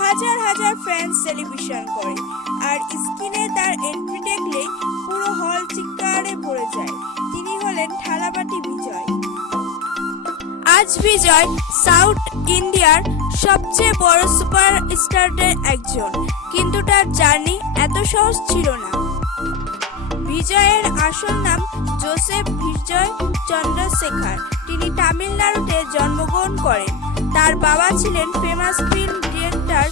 হাজার হাজার fans celebration করে, আর স্ক্রিনে তার এন্ট্রি দেখলেই পুরো হল চিৎকারে ভরে যায়। তিনি হলেন থালাবাটি বিজয়। আজ বিজয় সাউথ ইন্ডিয়ার সবচেয়ে বড় সুপারস্টারদের একজন, কিন্তু তার জার্নি এত সহজ ছিল না। বিজয়ের আসল নাম জোসেফ বিজয় চন্দ্রশেখর। তিনি তামিলনাড়ুতে জন্মগ্রহণ করেন। তার বাবা ছিলেন famous film director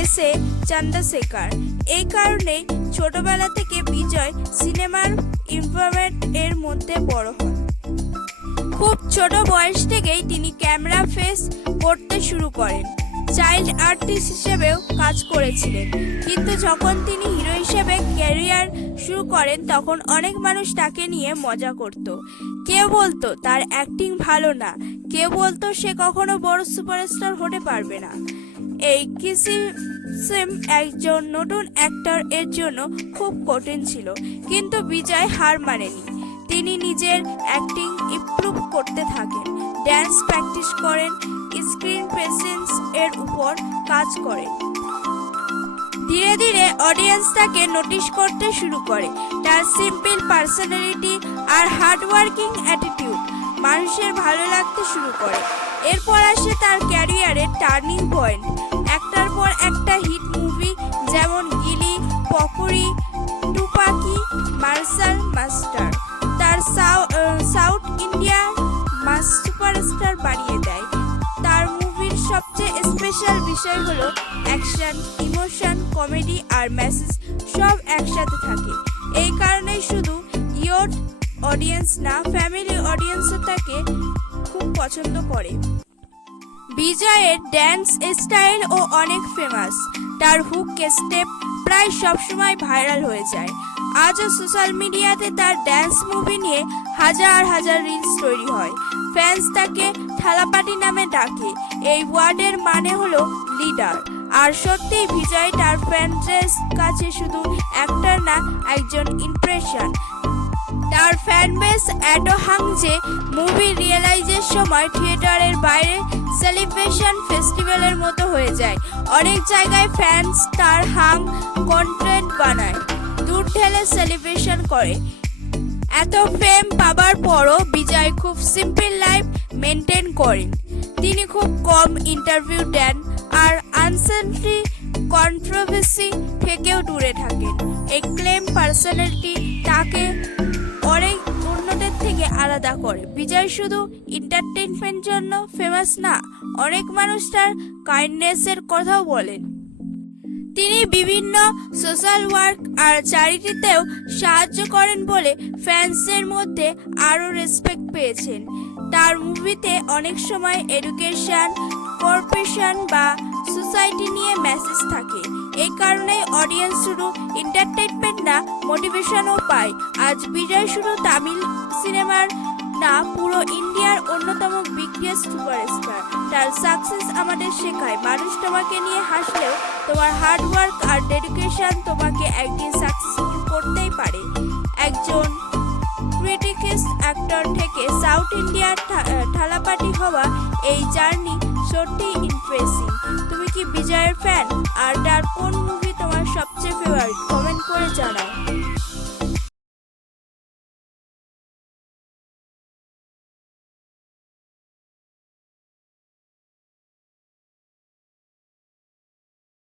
S A. Chandrasekhar. এই কারণেই ছোটবেলা থেকে বিজয় সিনেমার এনভায়রনমেন্ট এর মধ্যে বড় হন। খুব ছোট বয়স থেকেই তিনি ক্যামেরা ফেস করতে শুরু করেন। চাইল্ড আর্টিস্ট হিসেবেও কাজ করেছিলেন, কিন্তু যখন তিনি হিরো হিসেবে ক্যারিয়ার শুরু করেন তখন অনেক মানুষ তাকে নিয়ে মজা করত। কেউ বলতো তার অ্যাক্টিং ভালো না, কেউ বলতো সে কখনো বড় সুপারস্টার হতে পারবে না। এই ক্রিটিসিজম একজন নতুন অ্যাক্টর এর জন্য খুব কঠিন ছিল, কিন্তু বিজয় হার মানেনি। তিনি নিজের অ্যাক্টিং ইমপ্রুভ করতে থাকেন, ড্যান্স প্র্যাকটিস করেন, স্ক্রিন প্রেজেন্স এর উপর কাজ করেন। ধীরে ধীরে অডিয়েন্স তাকে নোটিশ করতে শুরু করে। তার সিম্পল পার্সোনালিটি আর হার্ডওয়ার্কিং অ্যাটিটিউড মানুষের ভালো লাগতে শুরু করে। এরপর আসে তার ক্যারিয়ারের টার্নিং পয়েন্ট। একটার পর একটা হিট মুভি, যেমন গিলি, পকরি, টুপাকি, মার্শাল মাস্টার তার সাউথ ইন্ডিয়ার মাস সুপারস্টার বানিয়ে দেয়। তার মুভির সবচেয়ে স্পেশাল বিষয় হলো অ্যাকশন, ইমোশন, কমেডি আর মেসেজ সব একসাথে থাকে। এই কারণেই শুধু ইয়র অডিয়েন্স না, ফ্যামিলি অডিয়েন্সও তাকে খুব পছন্দ করে। বিজয়ের ড্যান্স স্টাইল ও অনেক ফেমাস। তার হুক স্টেপ প্রায় সবসময় ভাইরাল হয়ে যায়। আজও সোশ্যাল মিডিয়াতে তার ড্যান্স মুভি নিয়ে হাজার হাজার রিলস তৈরি হয়। ফ্যান্স তাকে থালাপাটি নামে ডাকে। এই ওয়ার্ডের মানে হলো লিডার। আর সত্যি বিজয় তার ফ্যানদের কাছে শুধু অ্যাক্টর না, একজন ইন্সপিরেশন। তার ফ্যান বেস এত হাং যে মুভি রিয়েলাইজের সময় থিয়েটারের বাইরে সেলিব্রেশন ফেস্টিভ্যালের মতো হয়ে যায়। অনেক জায়গায় ফ্যান্স তার হাং কন্টেন্ট বানায়, দুধ ঢেলে সেলিব্রেশন করে। এত ফেম পাবার পরও বিজয় খুব সিম্পল লাইফ মেনটেন করেন। তিনি খুব কম ইন্টারভিউ দেন আর আনসেন্টলি কন্ট্রোভার্সি থেকেও দূরে থাকেন। এই ক্লেম পার্সোনালিটি তাকে অনেক অন্যদের থেকে আলাদা করে। বিজয় শুধু এন্টারটেইনমেন্টের জন্য ফেমাস না, অনেক মানুষ তার কাইন্ডনেসের কথাও বলেন। তিনি বিভিন্ন সোশ্যাল ওয়ার্ক আর চ্যারিটিতেও সাহায্য করেন বলে ফ্যান্সদের মধ্যে আরও রেসপেক্ট পেয়েছেন। তার মুভিতে অনেক সময় এডুকেশন, কর্পোরেশন বা সোসাইটি নিয়ে মেসেজ থাকে। এই কারণে অডিয়েন্স শুধু এন্টারটেইনমেন্ট না, মোটিভেশনও পায়। আজ বিজয় শুধু তামিল সিনেমার না, পুরো ইন্ডিয়ার অন্যতম বিগেস্ট সুপারস্টার। তার সাকসেস আমাদের শেখায় মানুষ তোমাকে নিয়ে হাসলেও তোমার হার্ডওয়ার্ক আর ডেডিকেশন তোমাকে একদিন সাকসেসফুল করতেই পারে। একজন ক্রিটিক্যাস অ্যাক্টর থেকে সাউথ ইন্ডিয়ার থালাপাটি হওয়া এই জার্নি সত্যি ইমপ্রেসিভ। তুমি কি বিজয়ের ফ্যান? আর তার কোন মুভি তোমার সবচেয়ে ফেভারিট? কমেন্ট